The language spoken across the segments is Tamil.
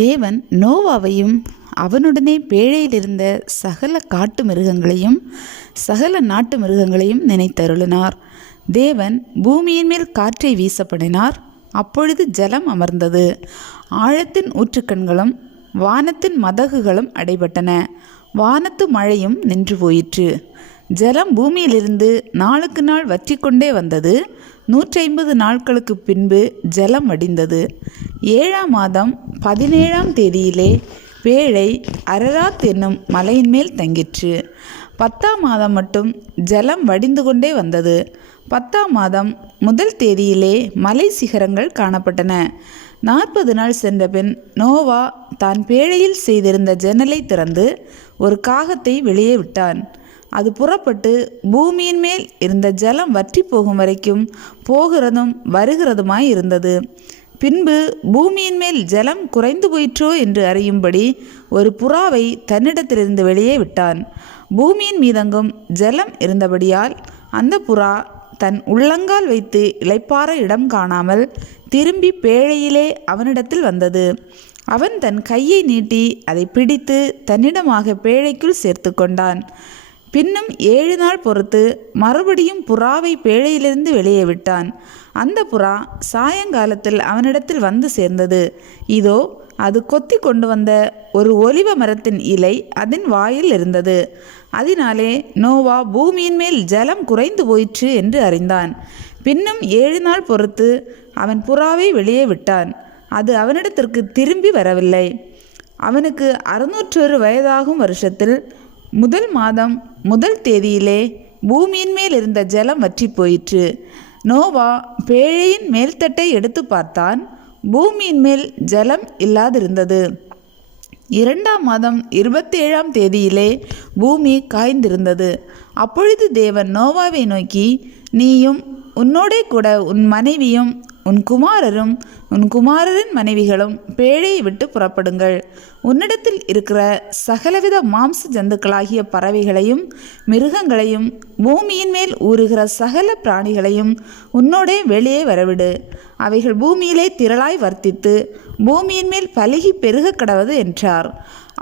தேவன் நோவாவையும் அவனுடனே பேழையிலிருந்த சகல காட்டு மிருகங்களையும் சகல நாட்டு மிருகங்களையும் நினைத்தருளினார். தேவன் பூமியின் மேல் காற்றை வீசப்படினார். அப்பொழுது ஜலம் அமர்ந்தது. ஆழத்தின் ஊற்றுக்கண்களும் வானத்தின் மதகுகளும் அடைபட்டன. வானத்து மழையும் நின்று போயிற்று. ஜலம் பூமியிலிருந்து நாளுக்கு நாள் வற்றிக்கொண்டே வந்தது. 150 நாட்களுக்கு பின்பு ஜலம் வடிந்தது. 7ஆம் மாதம் 17ஆம் தேதியிலே பேழை அரராத் என்னும் மலையின் மேல் தங்கிற்று. 10ஆம் மாதம் மட்டும் ஜலம் வடிந்து கொண்டே வந்தது. 10ஆம் மாதம் 1 தேதியிலே மலை சிகரங்கள் காணப்பட்டன. 40 நாள் சென்றபின் நோவா தான் பேழையில் செய்திருந்த ஜன்னலை திறந்து ஒரு காகத்தை வெளியே விட்டான். அது புறப்பட்டு பூமியின் மேல் இருந்த ஜலம் வற்றி போகும் வரைக்கும் போகிறதும் வருகிறதுமாய் இருந்தது. பின்பு பூமியின் மேல் ஜலம் குறைந்து போயிற்றோ என்று அறியும்படி ஒரு புறாவை தன்னிடத்திலிருந்து வெளியே விட்டான். பூமியின் மீதெங்கும் ஜலம் இருந்தபடியால் அந்த புறா தன் உள்ளங்கால் வைத்து இளைப்பாற இடம் காணாமல் திரும்பி பேழையிலே அவனிடத்தில் வந்தது. அவன் தன் கையை நீட்டி அதை பிடித்து தன்னிடமாக பேழைக்குள் சேர்த்து கொண்டான். பின்னும் 7 நாள் பொறுத்து மறுபடியும் புறாவை பேழையிலிருந்து வெளியே விட்டான். அந்த புறா சாயங்காலத்தில் அவனிடத்தில் வந்து சேர்ந்தது. இதோ அது கொத்தி கொண்டு வந்த ஒரு ஒலிவ மரத்தின் இலை அதன் வாயில் இருந்தது. அதனாலே நோவா பூமியின் மேல் ஜலம் குறைந்து போயிற்று என்று அறிந்தான். பின்னும் 7 நாள் பொறுத்து அவன் புறாவை வெளியே விட்டான். அது அவனிடத்திற்கு திரும்பி வரவில்லை. அவனுக்கு 601 வயதாகும் வருஷத்தில் 1 மாதம் 1 தேதியிலே பூமியின் மேல் இருந்த ஜலம் வற்றி போயிற்று. நோவா பேழையின் மேல்தட்டை எடுத்து பார்த்தான். பூமியின் மேல் ஜலம் இல்லாதிருந்தது. 2ஆம் மாதம் 27ஆம் தேதியிலே பூமி காய்ந்திருந்தது. அப்பொழுது தேவன் நோவாவை நோக்கி, நீயும் உன்னோடே கூட உன் மனைவியும் உன் குமாரரும் உன் குமாரரின் மனைவிகளும் பேழையை விட்டு புறப்படுங்கள். உன்னிடத்தில் இருக்கிற சகலவித மாம்ச ஜந்துக்களாகிய பறவைகளையும் மிருகங்களையும் பூமியின் மேல் ஊறுகிற சகல பிராணிகளையும் உன்னோடே வெளியே வரவிடு. அவைகள் பூமியிலே திரளாய் வர்த்தித்து பூமியின் மேல் பலுகி பெருக கடவது என்றார்.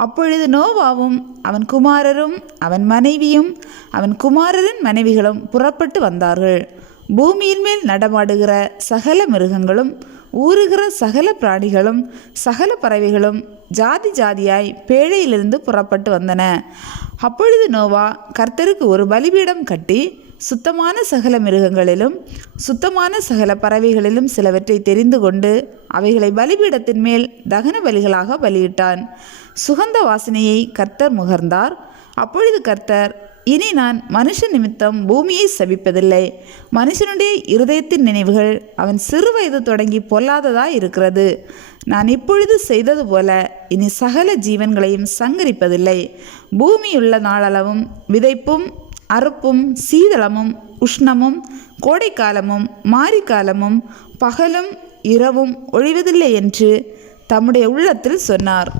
அப்பொழுது நோவாவும் அவன் குமாரரும் அவன் மனைவியும் அவன் குமாரரின் மனைவிகளும் புறப்பட்டு வந்தார்கள். பூமியின் மேல் நடமாடுகிற சகல மிருகங்களும் ஊறுகிற சகல பிராணிகளும் சகல பறவைகளும் ஜாதி ஜாதியாய் பேழையிலிருந்து புறப்பட்டு வந்தன. அப்பொழுது நோவா கர்த்தருக்கு ஒரு பலிபீடம் கட்டி சுத்தமான சகல மிருகங்களிலும் சுத்தமான சகல பறவைகளிலும் சிலவற்றை தெரிந்து கொண்டு அவைகளை பலிபீடத்தின் மேல் தகன பலிகளாக பலியிட்டான். சுகந்த வாசனையை கர்த்தர் முகர்ந்தார். அப்பொழுது கர்த்தர், இனி நான் மனுஷ நிமித்தம் பூமியை சபிப்பதில்லை. மனுஷனுடைய இருதயத்தின் நினைவுகள் அவன் சிறு வயது தொடங்கி பொல்லாததாய் இருக்கிறது. நான் இப்பொழுது செய்தது போல இனி சகல ஜீவன்களையும் சங்கரிப்பதில்லை. பூமியுள்ள நாளளவும் விதைப்பும் அறுப்பும் சீதளமும் உஷ்ணமும் கோடைக்காலமும் மாரிக்காலமும் பகலும் இரவும் ஒழிவதில்லை என்று தம்முடைய உள்ளத்தில் சொன்னார்.